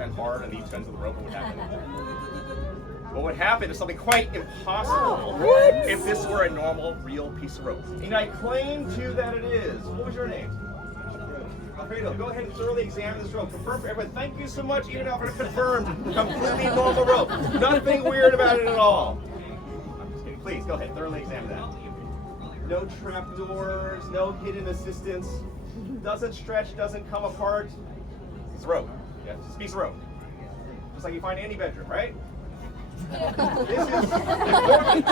and hard on each ends of the rope, what would happen? What would happen is something quite impossible if this were a normal, real piece of rope. And I claim to you that it is. What was your name? Alfredo, go ahead and thoroughly examine this rope. Confirm for everyone. Thank you so much, even Alfredo confirmed. Completely normal rope. Nothing weird about it at all. I'm just kidding. Please, go ahead. Thoroughly examine that. No trapdoors, no hidden assistance. Doesn't stretch, doesn't come apart. It's a rope. Yeah, it's a piece of rope. Just like you find in any bedroom, right? This is important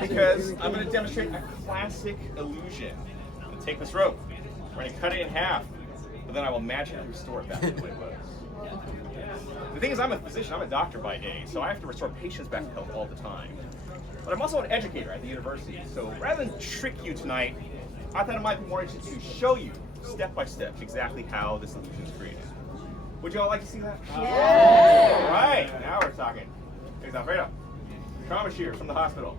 because I'm going to demonstrate a classic illusion. I'm going to take this rope, we're going to cut it in half, but then I will magically restore it back to the way it was. The thing is, I'm a physician, I'm a doctor by day, so I have to restore patients back to health all the time. But I'm also an educator at the university, so rather than trick you tonight, I thought it might be more interesting to show you, step by step, exactly how this illusion is created. Would you all like to see that? Yeah! All right, now we're talking. Here's Alfredo. Trauma shears from the hospital.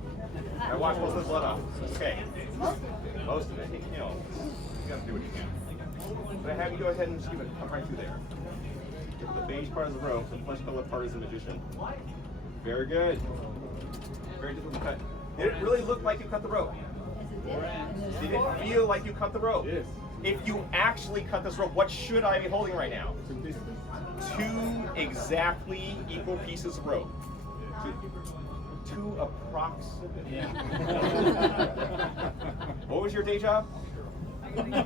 I washed most of the blood off. Okay. Most of it. You know, you gotta do what you can. But I have you go ahead and just give it come right through there. Get the beige part of the rope, the flesh colored part is the magician. Very good. Very difficult to cut. Did it really look like you cut the rope? Did it feel like you cut the rope? Yes. If you actually cut this rope, what should I be holding right now? Two exactly equal pieces of rope. Two approximate. What was your day job?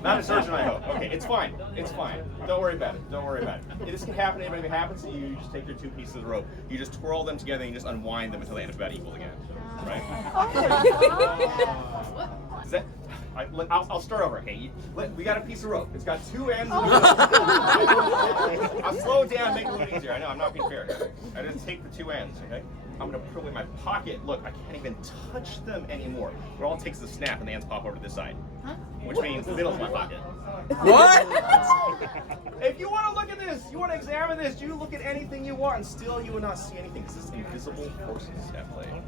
Not a surgeon, I hope. Okay, it's fine. It's fine. Don't worry about it. Don't worry about it. This can happen to anybody. If it happens to you, you just take your two pieces of rope, you just twirl them together, and you just unwind them until they end up about equal again. Right? Is that? I'll start over, okay? We got a piece of rope. It's got two ends. I'll slow it down, make it a little easier. I know, I'm not being fair. I just take the two ends, okay? I'm gonna put them in my pocket. Look, I can't even touch them anymore. It all takes is a snap and the ends pop over to this side. Which means the middle's my pocket. What? If you want to look at this, you want to examine this, you look at anything you want and still you will not see anything because this is invisible forces at play.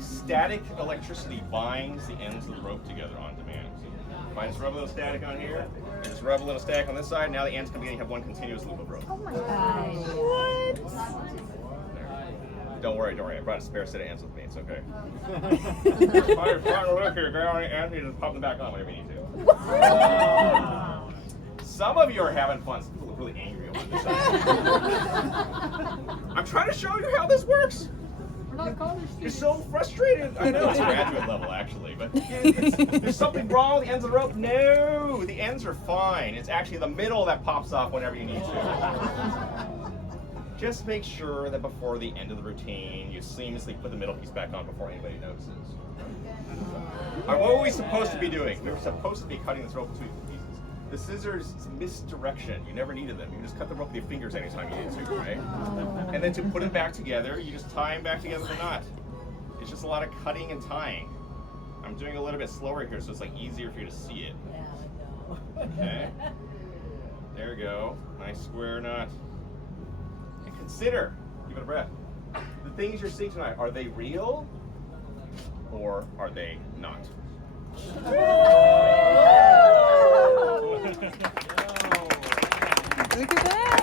Static electricity binds the ends of the rope together on demand. If I just rub a little static on here, and just rub a little static on this side, now the ends come together and have one continuous loop of rope. Oh my gosh. What? Don't worry. I brought a spare set of ends with me. It's okay. Fire, look here, go on and you just pop them back on whenever you need to. Some of you are having fun. Some people look really angry on this side. I'm trying to show you how this works. You're so frustrated. I know it's graduate level actually, but there's something wrong with the ends of the rope. No, the ends are fine. It's actually the middle that pops off whenever you need to. Just make sure that before the end of the routine, you seamlessly put the middle piece back on before anybody notices. What were we supposed to be doing? We were supposed to be cutting this rope between pieces. The scissors, it's misdirection. You never needed them. You just cut the rope with your fingers anytime you needed to, right? And then to put them back together, you just tie them back together with a knot. It's just a lot of cutting and tying. I'm doing a little bit slower here, so it's like easier for you to see it. Okay. There we go. Nice square knot. And consider, give it a breath. The things you're seeing tonight, are they real or are they not? Look at that.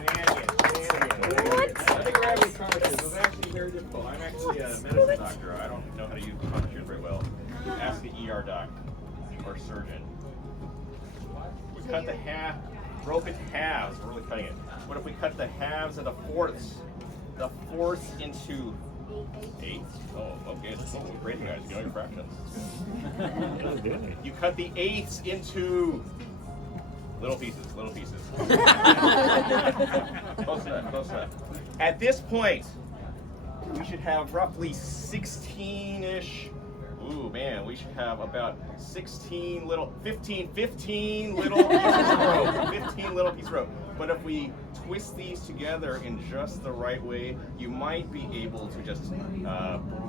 What? I think we're having conversations. It was actually very difficult. I'm actually a medicine doctor. I don't know how to use conversations very well. Ask the ER doc or surgeon. We cut the rope in halves. We're really cutting it. What if we cut the halves into fourths? The fourths into eighths? Oh, okay. Oh, great, you guys. You know your fractions. You cut the eighths into little pieces. Close enough. At this point, we should have roughly 16-ish. Ooh, man, we should have about 15 little pieces of rope. 15 little pieces of rope. But if we twist these together in just the right way, you might be able to just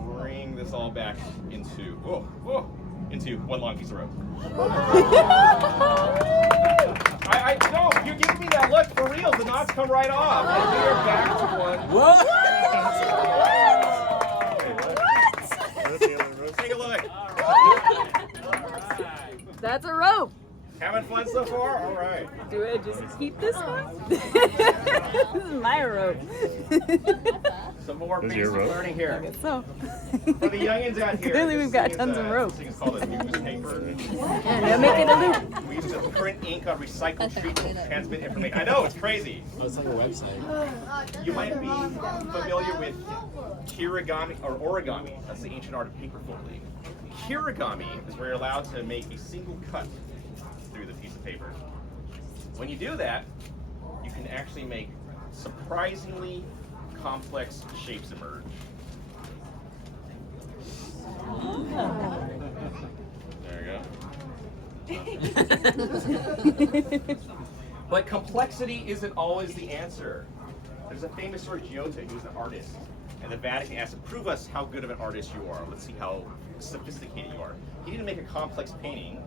bring this all back into one long piece of rope. No, you're giving me that look for real. The knots come right off. And we are back to one. What? Take a look. That's a rope. Having fun so far? All right. Do I just keep this one? This is my rope. Some more Is basic your rope? learning here. So, For the youngins out here, clearly this we've got thing tons is, of rope. This thing is called a newspaper. And they'll make it a loop. We use a print ink on recycled sheets to transmit information. I know, it's crazy. Oh, it's like a website. You might be familiar with kirigami or origami. That's the ancient art of paper folding. Kirigami is where you're allowed to make a single cut through the piece of paper. When you do that, you can actually make surprisingly complex shapes emerge. There you go. But complexity isn't always the answer. There's a famous story of Giotto, who's an artist, and the Vatican asked him, prove us how good of an artist you are. Let's see how sophisticated you are. He didn't make a complex painting.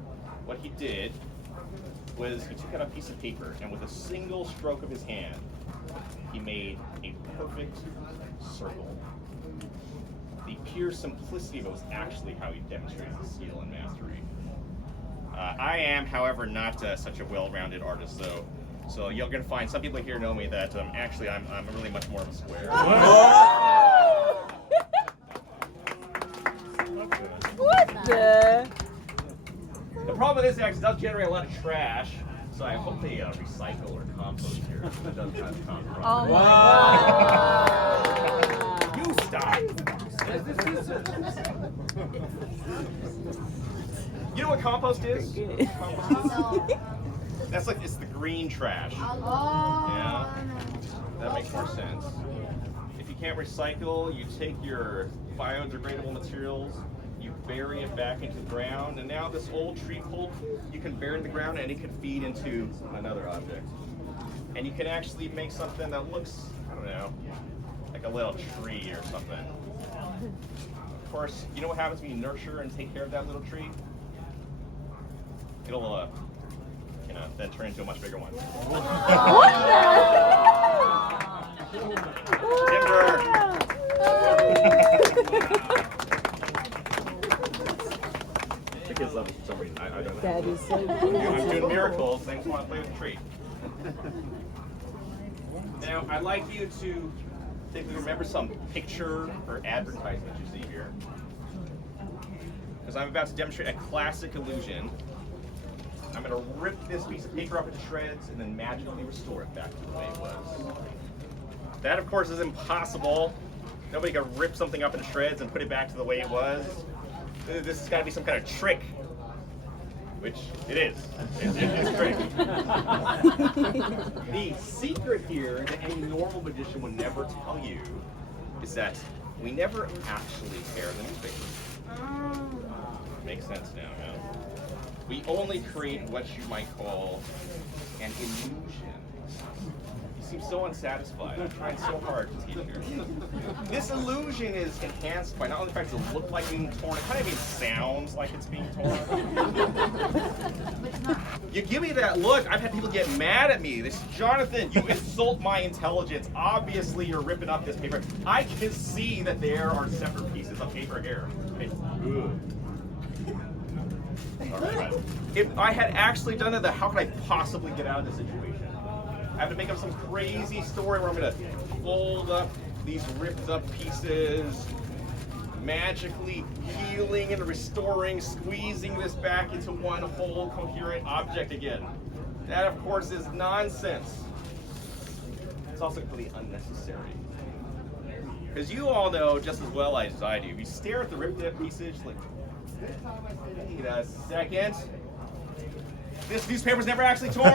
What he did was he took out a piece of paper, and with a single stroke of his hand, he made a perfect circle. The pure simplicity of it was actually how he demonstrated his skill and mastery. I am, however, not such a well-rounded artist, though. So you're going to find some people here know me that actually I'm really much more of a square. What the? The problem with this actually does generate a lot of trash, so I hope they recycle or compost here. It doesn't have to come from. Oh my god. You stop! You know what compost is? Compost is? That's like, it's the green trash. Yeah, that makes more sense. If you can't recycle, you take your biodegradable materials, you bury it back into the ground, and now this old tree pulp, you can bury in the ground and it can feed into another object. And you can actually make something that looks, I don't know, like a little tree or something. Of course, you know what happens when you nurture and take care of that little tree? It'll, then turn into a much bigger one. Timber! The kids love it for some reason. I don't know. That is so I'm cool. doing miracles. They just want to play with the tree. Now, I'd like you to remember some picture or advertisement you see here. Because I'm about to demonstrate a classic illusion. I'm going to rip this piece of paper up into shreds and then magically restore it back to the way it was. That, of course, is impossible. Nobody can rip something up into shreds and put it back to the way it was. This has got to be some kind of trick. Which it is. It's a trick. The secret here that any normal magician would never tell you is that we never actually tear the newspaper. Makes sense now, yeah? We only create what you might call an illusion. You seem so unsatisfied. I'm trying so hard to teach you. This illusion is enhanced by not only the fact that it looks like being torn, it kind of even sounds like it's being torn. You give me that look, I've had people get mad at me. They say, Jonathan, you insult my intelligence. Obviously, you're ripping up this paper. I can see that there are separate pieces of paper here. It's good. All right. If I had actually done that, how could I possibly get out of this situation? I have to make up some crazy story where I'm going to fold up these ripped up pieces, magically healing and restoring, squeezing this back into one whole coherent object again. That, of course, is nonsense. It's also completely unnecessary. Because you all know just as well as I do, if you stare at the ripped up pieces, like, wait a second. This newspaper's never actually torn.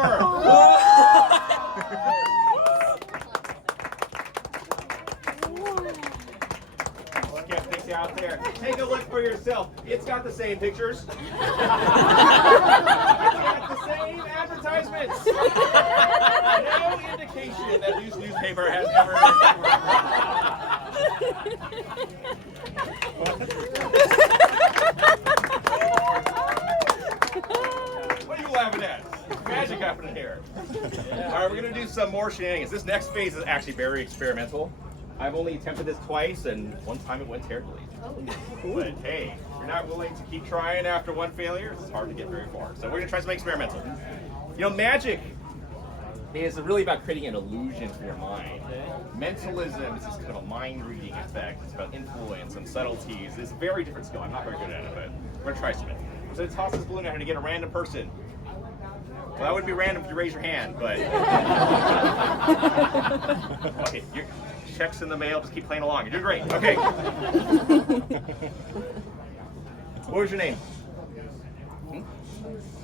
Skeptics out there, take a look for yourself. It's got the same pictures. It's got the same advertisements. No indication that this newspaper has ever What are you laughing at? Magic happening here. All right, we're going to do some more shenanigans. This next phase is actually very experimental. I've only attempted this twice, and one time it went terribly. But hey, if you're not willing to keep trying after one failure, it's hard to get very far. So we're gonna try something experimental. You know, magic is really about creating an illusion for your mind. Mentalism is this kind of a mind-reading effect. It's about influence and subtleties. It's a very different skill. I'm not very good at it, but we're gonna try something. So toss this balloon out to get a random person. Well, that would be random if you raise your hand, but okay, your check's in the mail. Just keep playing along. You're doing great. Okay. What was your name?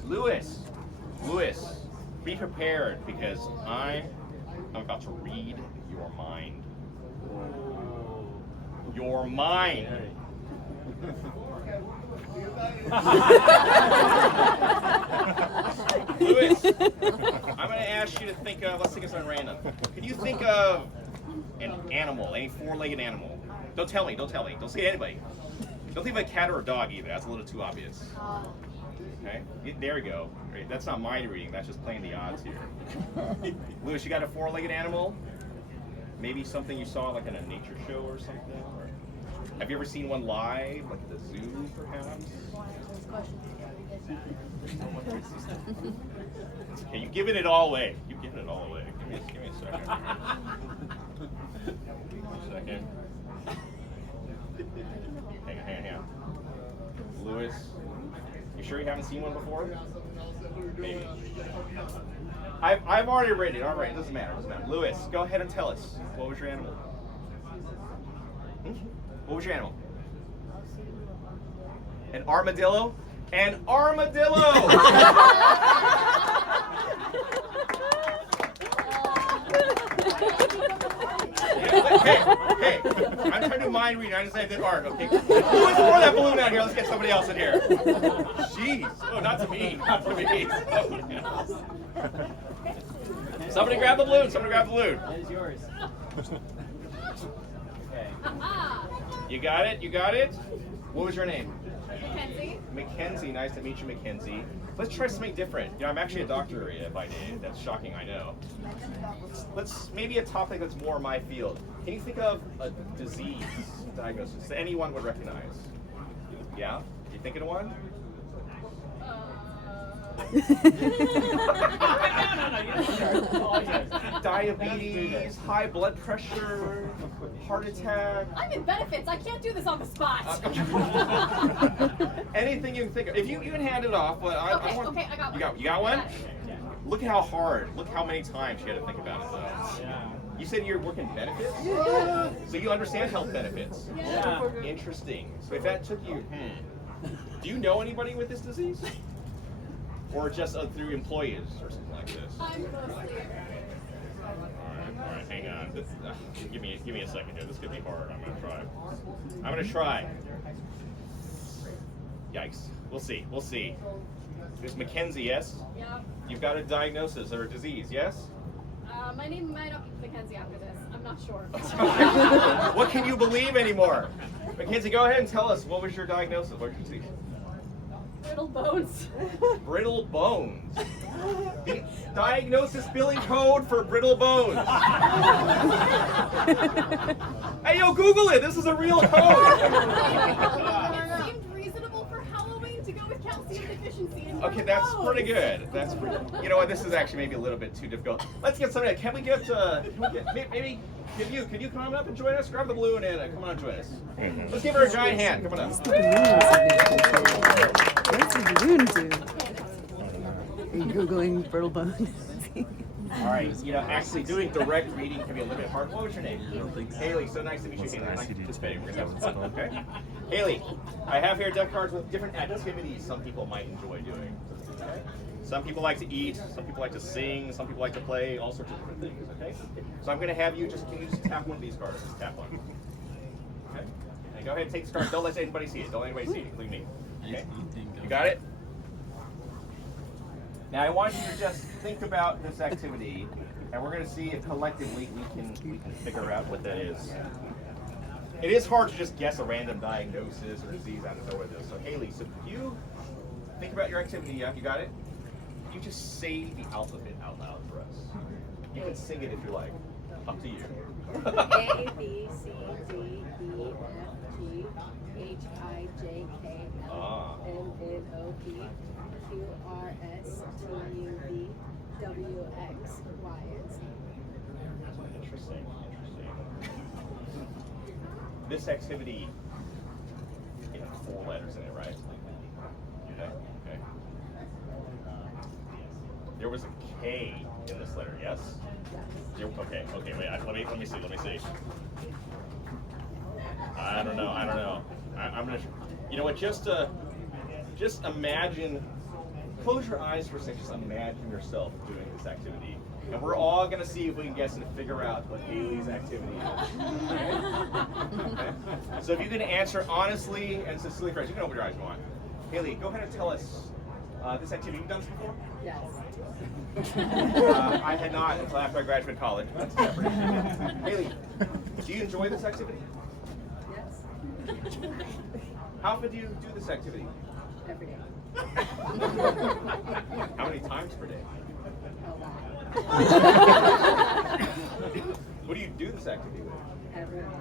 Lewis. Lewis, be prepared because I'm about to read your mind. Your mind. Lewis, I'm going to ask you to think of, let's think of something random. Can you think of an animal, any four-legged animal? Don't tell me, don't say anybody. Don't think of a cat or a dog either, that's a little too obvious. Okay, there we go. Right. That's not mind reading, that's just playing the odds here. Lewis, you got a four-legged animal? Maybe something you saw like in a nature show or something? Or have you ever seen one live, like at the zoo perhaps? Okay, you've given it all away. You've given it all away. Give me a second. Hang on. Lewis, you sure you haven't seen one before? Maybe. I've already read it. All right, doesn't matter. Lewis, go ahead and tell us. What was your animal? What was your animal? An armadillo? An armadillo! Hey, I'm trying to mind read. I just said good art, okay? Who wants to pour that balloon out here? Let's get somebody else in here. Jeez. Oh, not to me. Somebody grab the balloon. That is yours. Okay. You got it? What was your name? Mackenzie. Mackenzie, nice to meet you, Mackenzie. Let's try something different. You know, I'm actually a doctor by day. That's shocking, I know. Let's maybe a topic that's more my field. Can you think of a disease diagnosis that anyone would recognize? Yeah? You thinking of one? Diabetes, high blood pressure, heart attack. I'm in benefits. I can't do this on the spot. Anything you can think of. If you can hand it off, but I want. Okay, I got one. You got one? Look at how hard. Look how many times you had to think about it, though. Yeah. You said you're working benefits? Yeah. So you understand health benefits? Yeah. Interesting. So if that took you, do you know anybody with this disease? Or just through employees or something like this? I'm mostly. All right, hang on. Give me a second here. This could be hard. I'm gonna try. Yikes. We'll see. There's Mackenzie, yes? Yeah. You've got a diagnosis or a disease, yes? My name might not be Mackenzie after this. I'm not sure. What can you believe anymore? Mackenzie, go ahead and tell us, what was your diagnosis? What was your disease? Brittle bones. Brittle bones. The diagnosis billing code for brittle bones. Hey, yo, Google it. This is a real code. It seemed reasonable for Halloween to go with calcium deficiency in Okay, that's pretty good. That's pretty. You know what? This is actually maybe a little bit too difficult. Let's get somebody. Can we get maybe? Can you come up and join us? Grab the balloon and come on and join us. Let's give her a giant hand. Come on up. What's the balloon do? Are you Googling brittle bones? All right. You know, actually doing direct reading can be a little bit hard. What was your name? Haley. So nice to meet you, Haley. Nice to participate. We're gonna have some fun. Okay. Haley, I have here deck cards with different activities some people might enjoy doing. Okay. Some people like to eat, some people like to sing, some people like to play, all sorts of different things, okay? So I'm going to have you just tap one of these cards. Just tap one. Okay? And go ahead and take this card. Don't let anybody see it. Don't let anybody see it, including me. Okay? You got it? Now I want you to just think about this activity, and we're going to see if collectively we can figure out what that is. It is hard to just guess a random diagnosis or disease out of nowhere, though. So Haley, so you think about your activity. Yeah, you got it? You just say the alphabet out loud for us. You can sing it if you like. Up to you. A, B, C, D, E, F, G, H, I, J, K, L, M, N, O, P, Q, R, S, T, U, V, W, X, Y, and Z. Interesting. This activity, it has 4 letters in it, right? Okay. There was a K in this letter, yes? Yes. Okay, wait, let me see. I don't know. I'm gonna, you know what, just imagine, close your eyes for a second, just imagine yourself doing this activity. And we're all gonna see if we can guess and figure out what Haley's activity is. Okay? So if you can answer honestly and sincerely first, you can open your eyes if you want. Haley, go ahead and tell us this activity. You've done this before? Yes. I had not until after I graduated college. That's separate. Haley, do you enjoy this activity? Yes. How often do you do this activity? Every day. How many times per day? A lot. Who do you do this activity with? Everyone.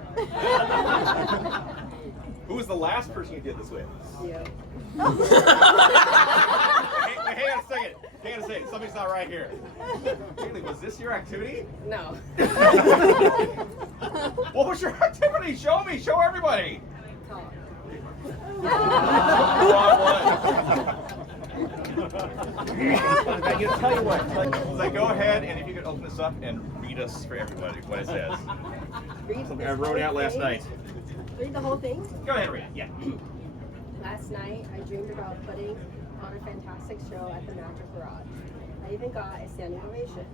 Who was the last person you did this with? You. Hang on a second. Something's not right here. Haley, was this your activity? No. What was your activity? Show me. Show everybody. Talk. I can tell you what. So go ahead, and if you could open this up and read us for everybody what it says. Something I wrote out last night. Read the whole thing? Go ahead, read it. Yeah. Last night, I dreamed about putting on a fantastic show at the Magic Garage. I even got a standing ovation.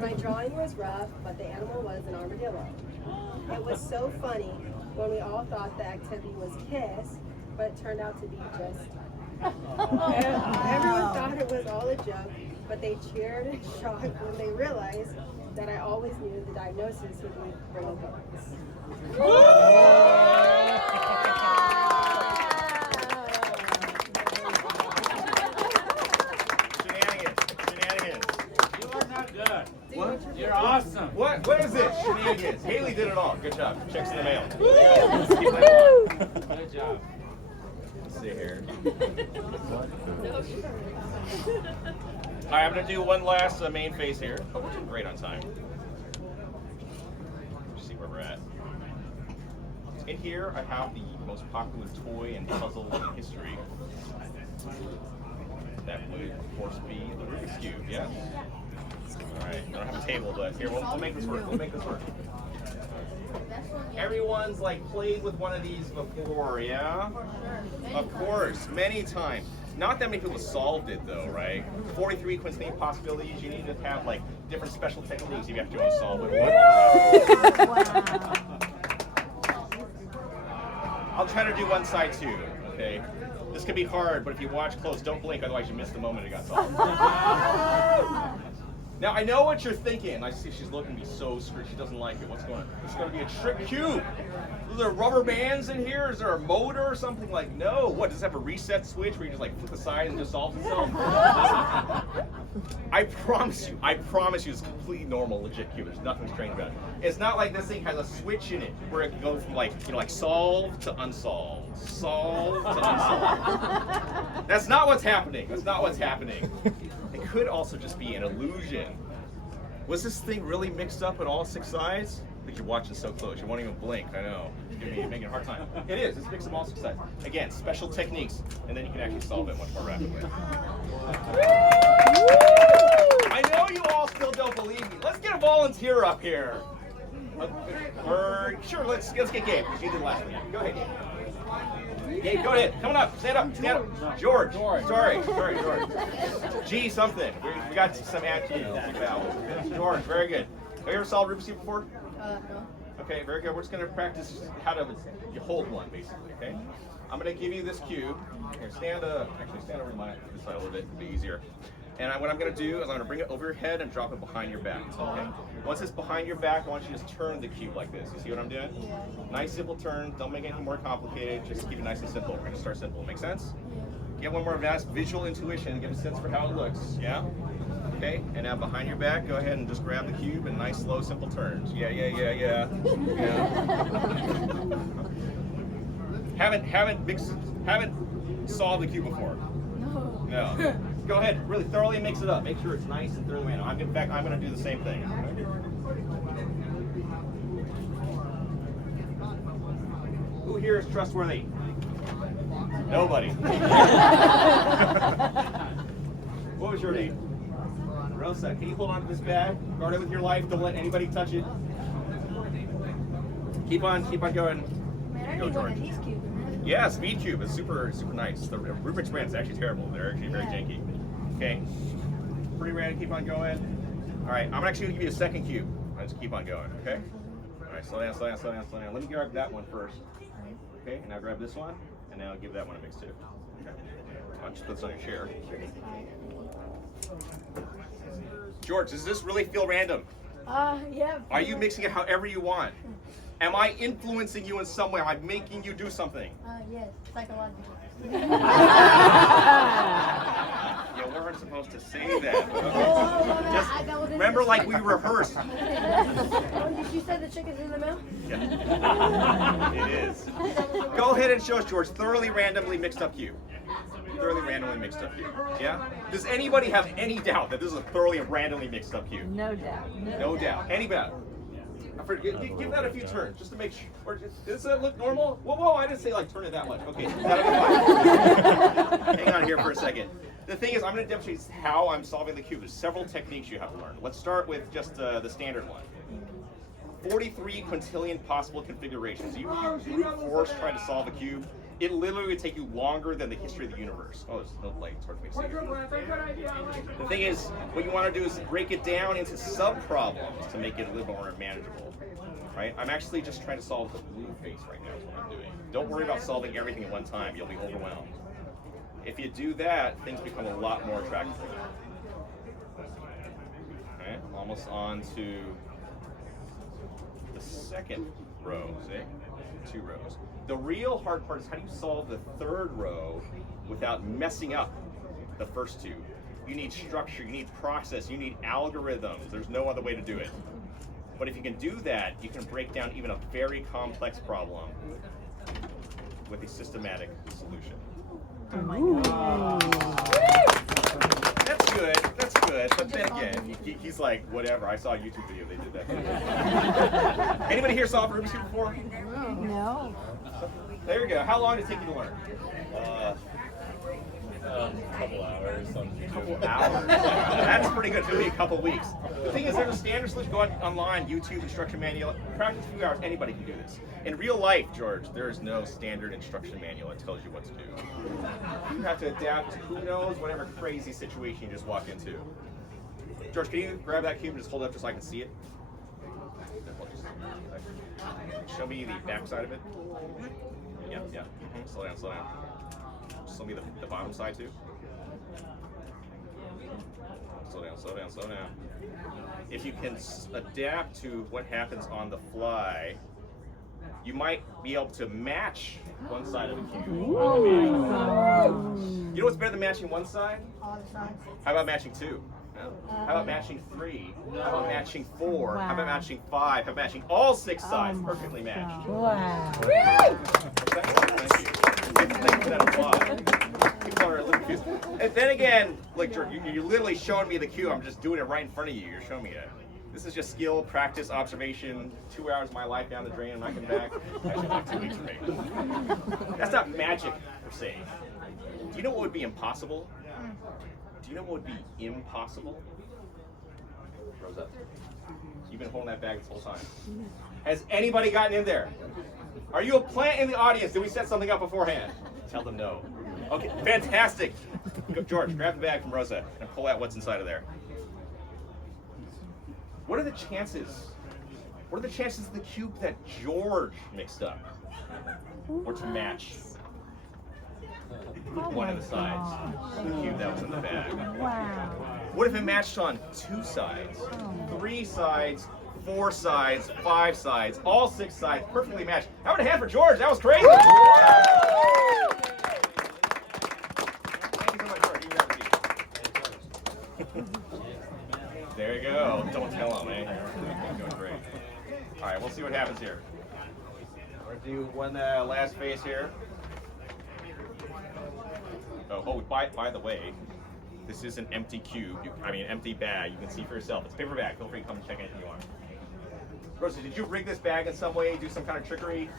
My drawing was rough, but the animal was an armadillo. It was so funny when we all thought the activity was kiss, but it turned out to be just... Everyone thought it was all a joke, but they cheered in shock when they realized that I always knew the diagnosis would be brittle bones. Shenanigans. You are not good. What? You're awesome. What is this? Shenanigans. Haley did it all. Good job. Checks in the mail. Good job. Let's see here. All right, I'm going to do one last main phase here. Oh, we're doing great on time. Let's see where we're at. In here, I have the most popular toy and puzzle in history. That would, of course, be the Rubik's Cube, yeah? All right, I don't have a table, but here, we'll make this work. We'll make this work. Everyone's like played with one of these before, yeah? Of course, many times. Not that many people solved it though, right? 43 coincident possibilities. You need to have like different special techniques if you have to solve it. I'll try to do one side too, okay? This could be hard, but if you watch close, don't blink, otherwise you miss the moment it got solved. Now, I know what you're thinking. I see she's looking at me so screwed. She doesn't like it. What's going on? It's going to be a trick cube. Are there rubber bands in here? Is there a motor or something? Like, no. What, does it have a reset switch where you just like flip the side and it just solves itself? I promise you, it's completely normal, legit cube. There's nothing strange about it. It's not like this thing has a switch in it where it can go from like, like solved to unsolved. Solved to unsolved. That's not what's happening. That's not what's happening. It could also just be an illusion. Was this thing really mixed up on all 6 sides? Because you're watching so close. You won't even blink, I know. You're making a hard time. It is. It's mixed up on all 6 sides. Again, special techniques, and then you can actually solve it much more rapidly. I know you all still don't believe me. Let's get a volunteer up here. Sure, let's get Gabe, because you did last one. Go ahead, Gabe. Gabe, go ahead. Come on up. Stand up. Stand up. George. Sorry, George. G something. We got some anti vowels. George, very good. Have you ever solved Rubik's Cube before? No. Okay, very good. We're just going to practice how to hold one, basically, okay? I'm going to give you this cube. Here, stand over this side a little bit. It'll be easier. And what I'm going to do is I'm going to bring it over your head and drop it behind your back, okay? Once it's behind your back, I want you to just turn the cube like this. You see what I'm doing? Yeah. Nice, simple turn. Don't make anything more complicated. Just keep it nice and simple. We're going to start simple. Make sense? Get one more vast visual intuition. Get a sense for how it looks. Yeah? Okay, and now behind your back, go ahead and just grab the cube in nice, slow, simple turns. Yeah. Haven't solved the cube before. No. Go ahead, really thoroughly mix it up. Make sure it's nice and thoroughly random. In fact, I'm going to do the same thing. Who here is trustworthy? Nobody. What was your name? Rosa. Can you hold on to this bag? Guard it with your life. Don't let anybody touch it. Keep on going. Man, I Go, need one George. of these cubes. Yeah, Speed Cube is super nice. The Rubik's brand is actually terrible. They're actually very janky. Okay, pretty random. Keep on going. All right, I'm actually gonna give you a second cube. I'll just keep on going. Okay. All right, slow down. Let me grab that one first. Okay, and now grab this one, and now give that one a mix too. Okay. I'll just put this on your chair. George, does this really feel random? Yeah. Are you mixing it however you want? Am I influencing you in some way? Am I making you do something? Yes, psychological. You weren't supposed to say that. But okay. Just remember, like we rehearsed. You said the chicken's in the mail? Yeah. It is. Go ahead and show us, George. Thoroughly randomly mixed up cube. Thoroughly randomly mixed up cube. Yeah? Does anybody have any doubt that this is a thoroughly randomly mixed up cube? No doubt. No doubt. Any doubt? Give that a few turns just to make sure. Or does that look normal? Whoa, I didn't say like turn it that much. Okay, that'll be fine. Hang on here for a second. The thing is, I'm going to demonstrate how I'm solving the cube. There's several techniques you have to learn. Let's start with just the standard one. 43 quintillion possible configurations. You brute force trying to solve a cube. It literally would take you longer than the history of the universe. Oh, there's no light. It's hard for me to see. The thing is, what you want to do is break it down into sub-problems to make it a little more manageable. Right? I'm actually just trying to solve the blue face right now is what I'm doing. Don't worry about solving everything at one time. You'll be overwhelmed. If you do that, things become a lot more attractive. Okay, almost on to the second row, see? 2 rows. The real hard part is how do you solve the third row without messing up the first 2? You need structure, you need process, you need algorithms. There's no other way to do it. But if you can do that, you can break down even a very complex problem with a systematic solution. Oh my God. That's good. But then again, he's like, whatever, I saw a YouTube video, they did that. Anybody here solve Rubik's Cube before? No. There you go. How long did it take you to learn? Couple hours. Couple hours. That's pretty good. It's going to be a couple weeks. The thing is, there's a standard solution. Go online, YouTube, instruction manual. Practice a few hours. Anybody can do this. In real life, George, there is no standard instruction manual that tells you what to do. You have to adapt to who knows whatever crazy situation you just walk into. George, can you grab that cube and just hold it up just so I can see it? Show me the back side of it. Yeah. Slow down. Show me the bottom side too. Slow down. If you can adapt to what happens on the fly, you might be able to match one side of the cube. You know what's better than matching one side? All the sides. How about matching 2? How about matching 3? How about matching 4? How about matching 5? How about matching all 6 sides perfectly matched? Wow. Thank you. Thank you for that applause. People are a little confused. And then again, like you're literally showing me the cue. I'm just doing it right in front of you. You're showing me it. This is just skill, practice, observation. 2 hours of my life down the drain. I'm not coming back. Actually, like 2 weeks for me. That's not magic per se. Do you know what would be impossible? Do you know what would be impossible? Rose up. You've been holding that bag this whole time. Has anybody gotten in there? Are you a plant in the audience? Did we set something up beforehand? Tell them no. Okay, fantastic. Go, George, grab the bag from Rosa and pull out what's inside of there. What are the chances? What are the chances of the cube that George mixed up? Or to match one of the sides of the cube that was in the bag? Wow. What if it matched on 2 sides, 3 sides, 4 sides, 5 sides, all 6 sides, perfectly matched? How about a hand for George? That was crazy! Thank you so much, George. You have a seat. There you go. Don't tell him, eh? You're doing great. All right, we'll see what happens here. We're gonna do one last phase here. Oh, by the way, this is an empty cube. Empty bag. You can see for yourself. It's a paper bag. Feel free to come and check it if you want. Rosie, did you rig this bag in some way? Do some kind of trickery?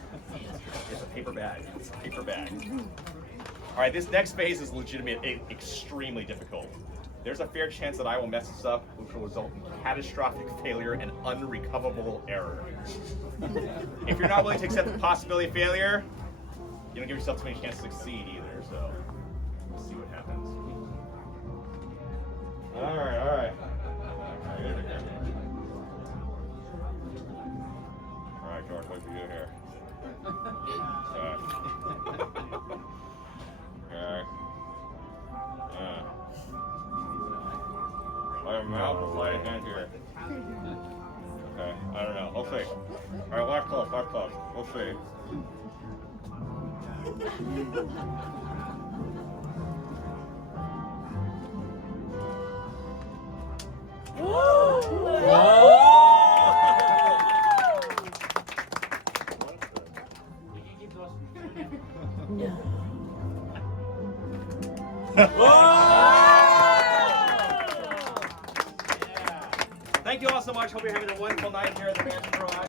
It's a paper bag. It's a paper bag. All right, this next phase is legitimately extremely difficult. There's a fair chance that I will mess this up, which will result in catastrophic failure and unrecoverable error. If you're not willing to accept the possibility of failure, you don't give yourself too many chances to succeed either, so we'll see what happens. All right. All right, George, what do you do here? I have mouth or light hand here. Okay, I don't know. We'll see. All right, left close. We'll see. Thank you all so much. Hope you're having a wonderful night here at the Magic Garage.